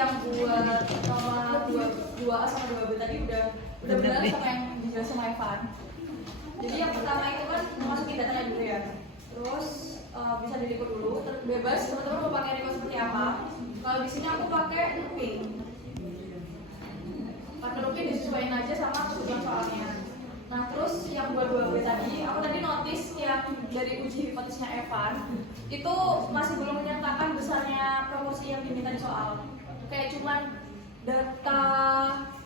yang buat sama 2A sama 2B tadi udah benar sama yang dijelasin sama Evan. Jadi yang pertama itu kan masukin datanya dulu ya. Terus bisa di record dulu, bebas teman-teman mau pakai record seperti apa. Kalau di sini aku pakai looping. Pakai looping disesuaikan aja sama kebutuhan soalnya. Nah terus yang buat 2B tadi, aku tadi notice yang dari uji hipotesisnya Evan itu masih belum menyatakan besarnya proporsi yang diminta di soal. Kayak cuman data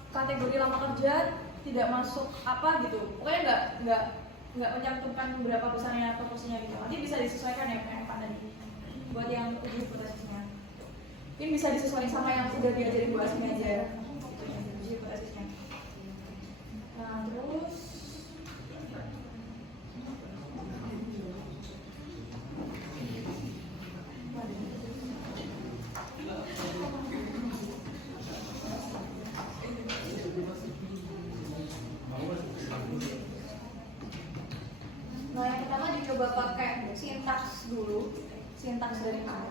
kategori lama kerja tidak masuk apa gitu. Pokoknya nggak mencantumkan berapa besarnya proporsinya gitu. Nanti bisa disesuaikan ya Evan tadi. Buat yang uji hipotesisnya. Mungkin bisa disesuaikan sama yang sudah diajarin Bu Asmi aja. Uji hipotesisnya. Nah terus nah yang pertama dicoba pakai sintaks dulu, sintaks dari A.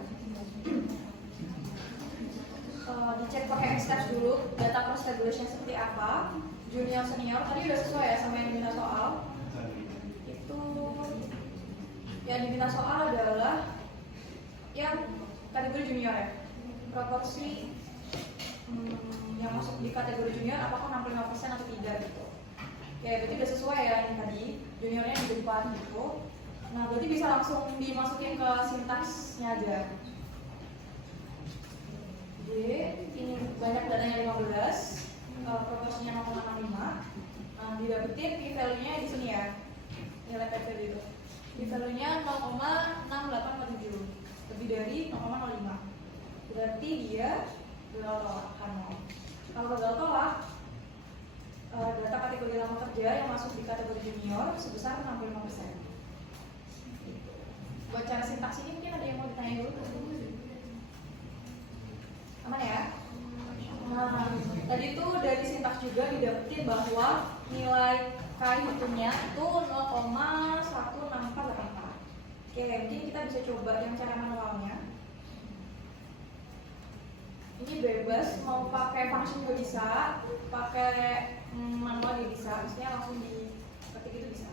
Dicek pakai X-steps dulu, data cross tabulation seperti apa, junior senior tadi udah sesuai ya sama yang diminta soal. Itu yang diminta soal adalah yang kategori junior ya, proporsi yang masuk di kategori junior apakah 65% atau tidak gitu. Ya berarti udah sesuai ya yang tadi, juniornya di depan gitu. Nah berarti bisa langsung dimasukin ke sintaksnya aja. Jadi ini banyak datanya 15, proporsinya 0,65. Nah didapetin p-value-nya di sini ya, nilai p-value itu. P-value-nya 0,6847, lebih dari 0,05. Berarti dia gagal tolak kan? Kalau gagal tolak, data kategori lama kerja yang masuk di kategori junior sebesar 65%. Buat cara sintaks ini mungkin ada yang mau ditanya dulu? Aman ya? Nah, tadi itu dari sintaks juga didapetin bahwa nilai K hitungnya itu 0,16484. Oke, mungkin kita bisa coba yang cara manualnya. Ini bebas, mau pakai function juga bisa, pakai manual juga bisa, maksudnya langsung diketik itu bisa.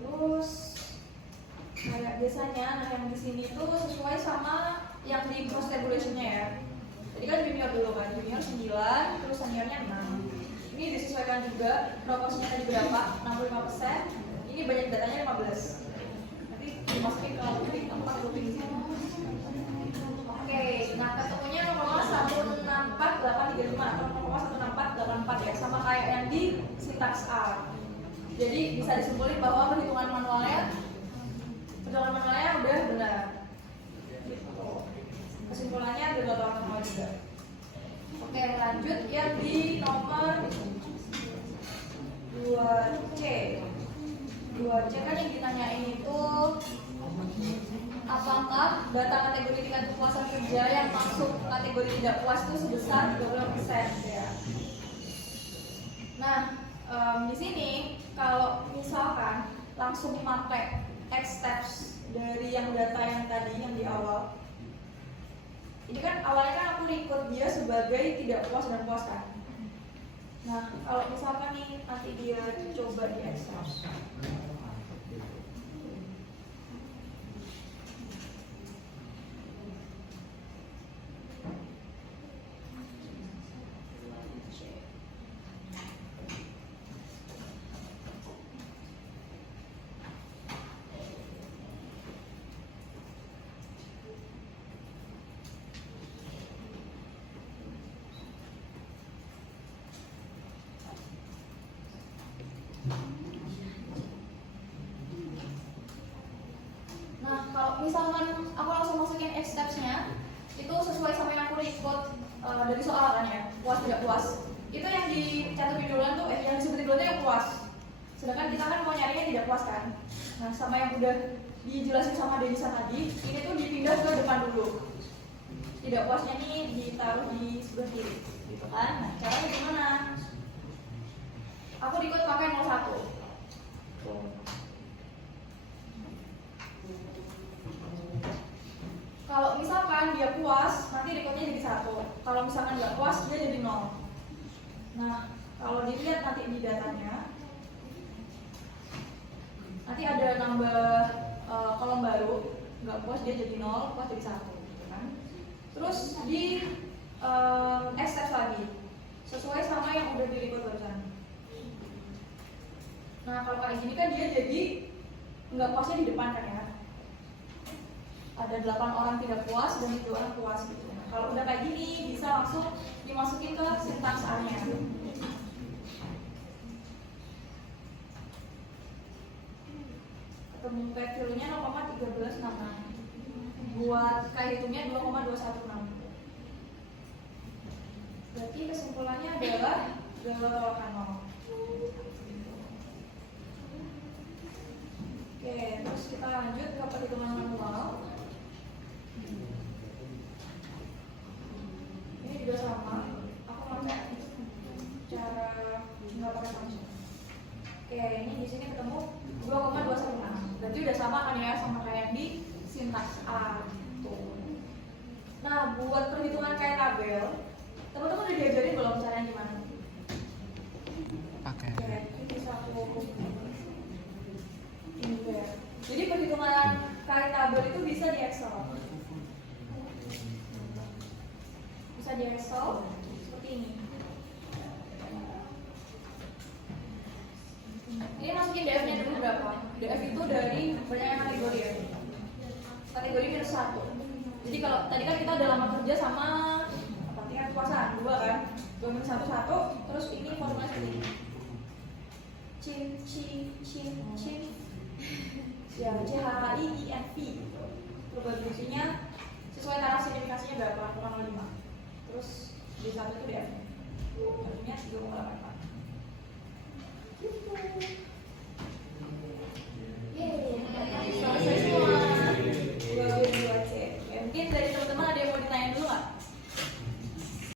Terus kayak biasanya, nah yang di sini itu sesuai sama yang di cross tabulation-nya ya. Jadi kan junior dulu kan, junior 9, terus seniornya 6. Ini disesuaikan juga, proporsinya tadi berapa? 65%. Ini banyak datanya 15. Nanti dimasukin ke looping, tempat looping di sini. Oke, nah ketemunya 0,16485 atau 0,16484 ya, sama kayak yang di sintaks A. Jadi bisa disimpulin bahwa perhitungan manualnya udah benar. Kesimpulannya gagal tolak manual juga. Oke, lanjut yang di nomor 2C. 2C kan yang ditanyain itu apakah data kategori tingkat kepuasan kerja yang masuk kategori tidak puas itu sebesar 30% ya. Nah, di sini kalau misalkan langsung pakai X-steps dari yang data yang tadi yang di awal. Ini kan awalnya kan aku record dia sebagai tidak puas dan puas kan. Nah, kalau misalkan nih nanti dia coba di X-steps. Nah, kalau misalkan aku langsung masukin X-steps-nya, itu sesuai sama yang aku record dari soal kan ya, puas tidak puas. Itu yang dicantumin duluan tuh, yang disebutin duluan tuh yang puas. Sedangkan kita kan mau nyarinya tidak puas kan. Nah, sama yang udah dijelasin sama Denisa tadi, ini tuh dipindah ke depan dulu. Tidak puasnya nih ditaruh di sebelah kiri, gitu kan? Nah, caranya gimana? Aku record pakai 01. kalau misalkan dia puas, nanti rekodnya jadi 1. Kalau misalkan nggak puas, dia jadi 0. Nah, kalau dilihat nanti di datanya, nanti ada nambah kolom baru, nggak puas dia jadi 0, puas jadi 1, gitu kan. Terus di access lagi, sesuai sama yang udah di record barusan. Nah, kalau kayak gini kan dia jadi nggak puasnya di depan kan ya. Ada 8 orang tidak puas dan 2 orang puas gitu. Nah, kalau udah kayak gini bisa langsung dimasukin ke sintaks A-nya. Ketemu kayak value-nya 0,1366. Buat kayak hitungnya 2,216. Berarti kesimpulannya adalah akan 0. Oke, terus kita lanjut ke perhitungan manual. Ini juga sama, aku pakai cara nggak pakai function. Oke, ini di sini ketemu 2,216. Berarti udah sama kan ya sama kayak di sintaks A tuh. Nah, buat perhitungan kayak tabel, teman-teman udah diajarin belum caranya gimana? Pakai. Oke, ini bisa aku ini ya. Jadi perhitungan kayak tabel itu bisa di Excel. Bisa di Excel seperti ini. Ini masukin DF-nya dulu berapa? DF itu dari banyak kategori ya. Kategori minus 1. Jadi kalau tadi kan kita udah lama kerja sama tingkat kepuasan 2 kan. 2 minus 1 1, terus ini formulanya seperti ini. Cin ya, CHIINV gitu. Probabilitasnya sesuai taraf signifikasinya berapa? 0,5. Terus D1 itu DF-nya. Artinya 3,84. Gitu.